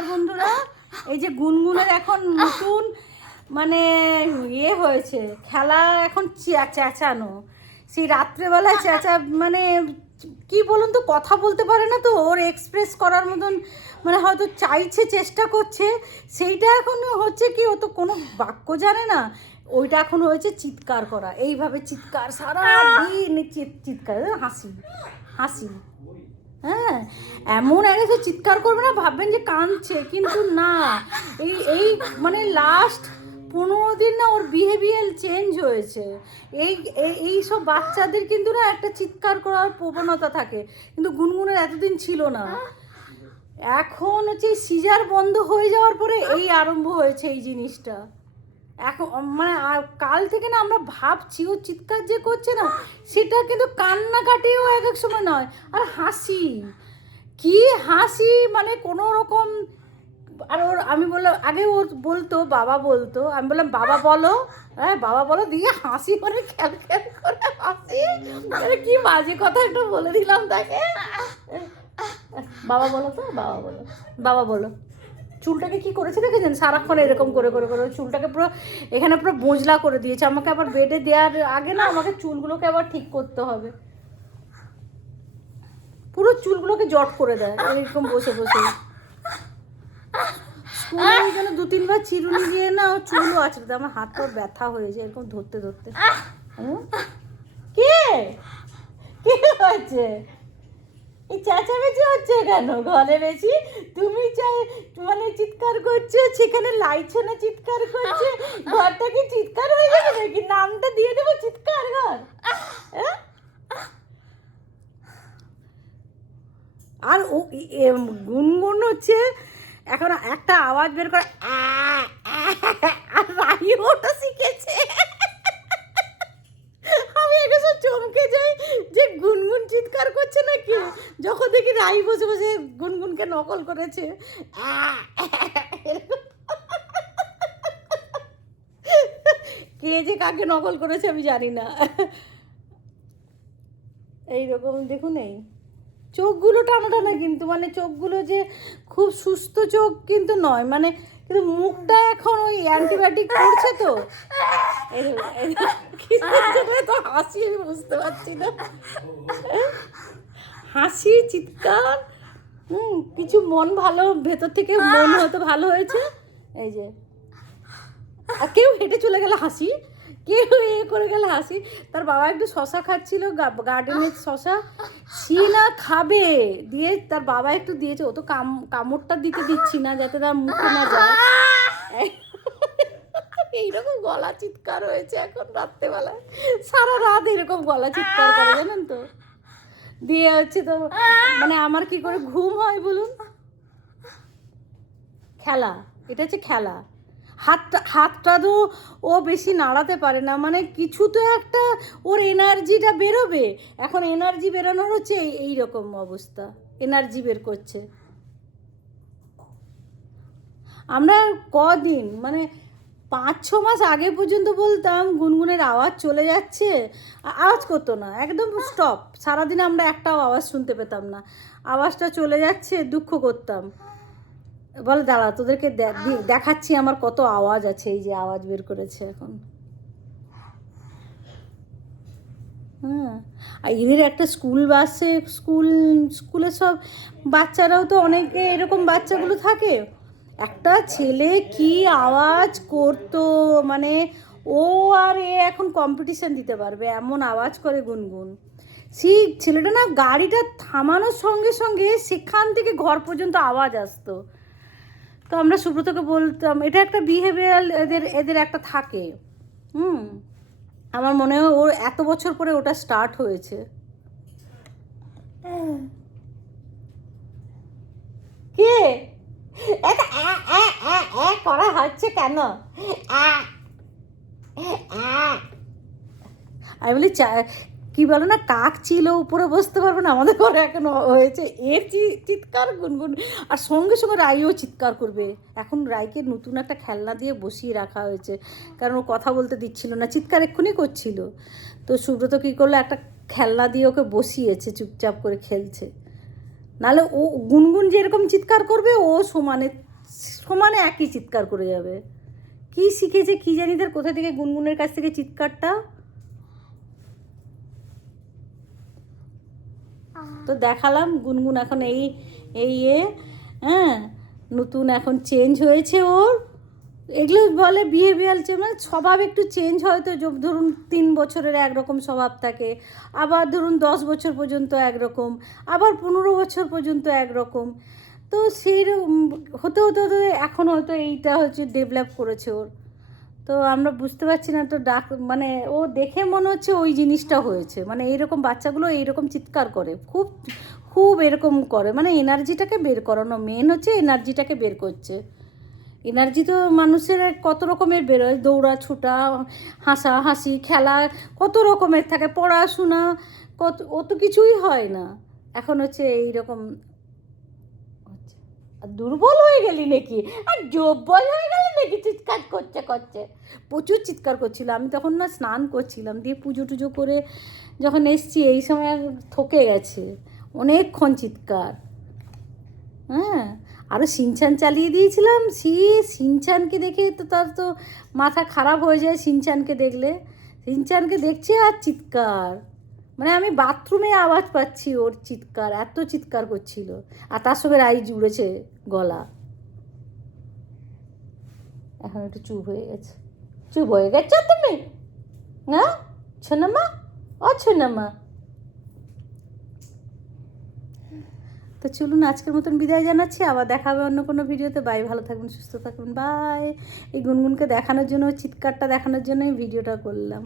নমস্কার বন্ধুরা। এই যে গুনগুনের এখন নতুন মানে ইয়ে হয়েছে, খেলা এখন চেঁচা- চেঁচানো। সেই রাত্রেবেলায় চেঁচা মানে কি বলুন তো, কথা বলতে পারে না তো, ওর এক্সপ্রেস করার মতন মানে হয়তো চাইছে, চেষ্টা করছে। সেইটা এখন হচ্ছে কি, ও তো কোনো বাক্য জানে না। ওইটা এখন হয়েছে চিৎকার করা। এইভাবে চিৎকার, সারা দিন চিৎ- চিৎকার, হাসি হাসি। হ্যাঁ এমন আগে সে চিৎকার করবে না, ভাববেন যে কাঁদছে, কিন্তু না। এই এই মানে লাস্ট পনেরো দিন না ওর বিহেভিয়ার চেঞ্জ হয়েছে। এই, এই- সব বাচ্চাদের কিন্তু না একটা চিৎকার করার প্রবণতা থাকে, কিন্তু গুনগুনের এতদিন ছিল না। এখন হচ্ছে সিজার বন্ধ হয়ে যাওয়ার পরে এই আরম্ভ হয়েছে এই জিনিসটা। এখন মানে কাল থেকে না আমরা ভাবছি, ও চিৎকার যে করছে না, সেটা কিন্তু কান্নাকাটিও এক এক সময় নয়, আর হাসি। কি হাসি মানে কোনো রকম, আর ওর, আমি বললাম, আগে ও বলতো, বাবা বলতো, আমি বললাম, বাবা বলো হ্যাঁ বাবা বলো, দিয়ে হাসি করে খেল খেল করে হাসি। মানে কি বাজে কথা একটু বলে দিলাম তাকে। বাবা বলো তো, বাবা বলো বাবা বলো। চুলটাকে কি করেছে দেখেছেন? সারাক্ষণ এরকম করে করে করে চুলটাকে পুরো এখানে পুরো বোঝলা করে দিয়েছে। আমাকে আবার বেডে দেওয়ার আগে না আমাকে চুলগুলোকে আবার ঠিক করতে হবে। পুরো চুলগুলোকে জট করে দেয় এরকম বসে বসে। স্কুলে দু তিনবার চিরুনি দিয়ে না ও চুলও আছে আমার হাত তোর ব্যথা হয়েছে এরকম ধরতে ধরতে? কে? কে হয়েছে? চেঁচামেচি হচ্ছে কেন? ঘরে বেশি তুমি চাই মানে চিৎকার করছ সেখানে লাইছো না চিৎকার করছে? ঘরটা কি চিৎকার হয়ে যাবে নাকি? নামটা দিয়ে দেবো চিৎকার ঘর? হ্যাঁ? আর ও গুনগুন হচ্ছে এখন একটা আওয়াজ বের করে আর রাহি ওটা শিখেছে আমি একে সব চমকে যাই যে গুনগুন চিৎকার করছে নাকি রাই বসে বসে গুনগুনকে নকল করেছে। কে যে কাকে নকল করেছে আমি জানি না। এইরকম দেখুন এই। চোখগুলো টানা টানা কিন্তু মানে চোখগুলো যে খুব সুস্থ চোখ কিন্তু নয় মানে কিন্তু মুখটা এখন ওই অ্যান্টিবায়োটিক করছে তো? তো হাসি, আমি বুঝতে পারছি না। হাসি, চিৎকার, হুম, কিছু মন ভালো, ভেতর থেকে মন হয়তো ভালো হয়েছে। এই যে। কেউ হেঁটে চলে গেলে হাসি, কেউ এ করে গেলে হাসি। তার বাবা একটু শশা খাচ্ছিল গার্ডেনের শশা। না খাবে, দিয়ে তার বাবা একটু দিয়েছে। ও তো কাম, কামড়টা দিতে দিচ্ছি না, যাতে তার মুখে না যায়। এইরকম গলা চিৎকার হয়েছে এখন রাত্রেবেলায়। সারা রাত এরকম গলা চিৎকার করে, জানেন তো? দিয়ে হচ্ছে তো। মানে আমার কি করে ঘুম হয় বলুন? খেলা। এটা হচ্ছে খেলা। হাতটা হাতটা তো ও বেশি নাড়াতে পারে না। মানে কিছু তো একটা ওর এনার্জিটা বেরোবে। এখন এনার্জি বেরোনোর হচ্ছে এই রকম অবস্থা। এনার্জি বের করছে। আমরা কদিন মানে পাঁচ, ছ মাস আগে পর্যন্ত বলতাম গুনগুনের আওয়াজ চলে যাচ্ছে। আওয়াজ করতো না, একদম স্টপ সারাদিন আমরা একটাও আওয়াজ শুনতে পেতাম না। আওয়াজটা চলে যাচ্ছে, দুঃখ করতাম। বল দাঁড়া তোদেরকে দেখাচ্ছি আমার কত আওয়াজ আছে, এই যে আওয়াজ বের করেছে এখন। হ্যাঁ আর এদের একটা স্কুল বাসে, স্কুল স্কুলে সব বাচ্চারাও তো অনেকে এরকম বাচ্চাগুলো থাকে। একটা ছেলে কি আওয়াজ করতো? মানে ও আর এ এখন কম্পিটিশন দিতে পারবে এমন আওয়াজ করে গুনগুন। সেই ছেলেটা না গাড়িটা থামানোর সঙ্গে সঙ্গে সেখান থেকে ঘর পর্যন্ত আওয়াজ আসতো। তো আমরা সুব্রতকে বলতাম এটা একটা বিহেভিয়ার এদের এদের একটা থাকে। হুম আমার মনে হয় ওর এত বছর পরে ওটা স্টার্ট হয়েছে। কে? আ করা হচ্ছে কেন। আমি বলি কি বলো না, কাক ছিল, উপরে বসতে পারবে না। আমাদের ঘরে এখন হয়েছে, এর চিৎকার, গুনগুন। আর সঙ্গে সঙ্গে রাইও চিৎকার করবে। এখন রাইকে নতুন একটা খেলনা দিয়ে বসিয়ে রাখা হয়েছে। কারণ ও কথা বলতে দিচ্ছিল না, চিৎকার এক্ষুনি করছিল। তো সুব্রত কী করল, একটা খেলনা দিয়ে ওকে বসিয়েছে, চুপচাপ করে খেলছে। নাহলে ও গুনগুন যেরকম চিৎকার করবে, ও সমানে সমানে একই চিৎকার করে যাবে। কি শিখেছে, কি জানি তার কোথা থেকে গুনগুনের কাছ থেকে চিৎকারটা? তো দেখালাম, গুনগুন এখন এই এই এ হ্যাঁ? নতুন এখন চেঞ্জ হয়েছে ওর। এগুলো বলে বিহেভিয়ার মানে স্বভাব একটু চেঞ্জ হয়তো য- ধরুন তিন বছরের একরকম স্বভাব থাকে, আবার ধরুন দশ বছর পর্যন্ত একরকম, আবার পনেরো বছর পর্যন্ত একরকম। তো সেই হতে হতে হতে এখন হয়তো এইটা হচ্ছে ডেভেলপ করেছে ওর। তো আমরা বুঝতে পারছি না, তো ডাক মানে ও দেখে মনে হচ্ছে ওই জিনিসটা হয়েছে। মানে এইরকম বাচ্চাগুলো এইরকম চিৎকার করে, খুব খুব এরকম করে। মানে এনার্জিটাকে বের করানো মেন হচ্ছে এনার্জিটাকে বের করছে। এনার্জি তো মানুষের কত রকমের বেরোয়, দৌড়া, ছুটা, হাসা, হাসি, খেলা, কত রকমের থাকে, পড়াশোনা, কত, অত কিছুই হয় না। এখন হচ্ছে এইরকম দুর্বল হয়ে গেলি নাকি? আর জব্বল হয়ে গেলি নাকি? চিৎকার করছে করছে। প্রচুর চিৎকার করছিল। আমি তখন না স্নান করছিলাম, দিয়ে পুজো টুজো করে যখন এসছি, এই সময় থকে গেছে। অনেকক্ষণ চিৎকার। হ্যাঁ আরও সিনচান চালিয়ে দিয়েছিলাম। সি সিনচানকে দেখে তো তার তো মাথা খারাপ হয়ে যায় সিনচানকে দেখলে। সিনচানকে দেখছে আর চিৎকার। মানে আমি বাথরুমে আওয়াজ পাচ্ছি ওর চিৎকার, এত চিৎকার করছিল। আর তার সঙ্গে রাই জুড়েছে গলা। এখন একটু চুপ হয়ে গেছে। চুপ হয়ে গেছো তুমি? হ্যাঁ ছোনামা? ও ছোনামা। তো চলুন আজকের মতন বিদায় জানাচ্ছি। আবার দেখা হবে অন্য কোনো ভিডিওতে। বাই, ভালো থাকবেন, সুস্থ থাকবেন। বাই। এই গুনগুনকে দেখানোর জন্য, চিৎকারটা দেখানোর জন্য ভিডিওটা করলাম।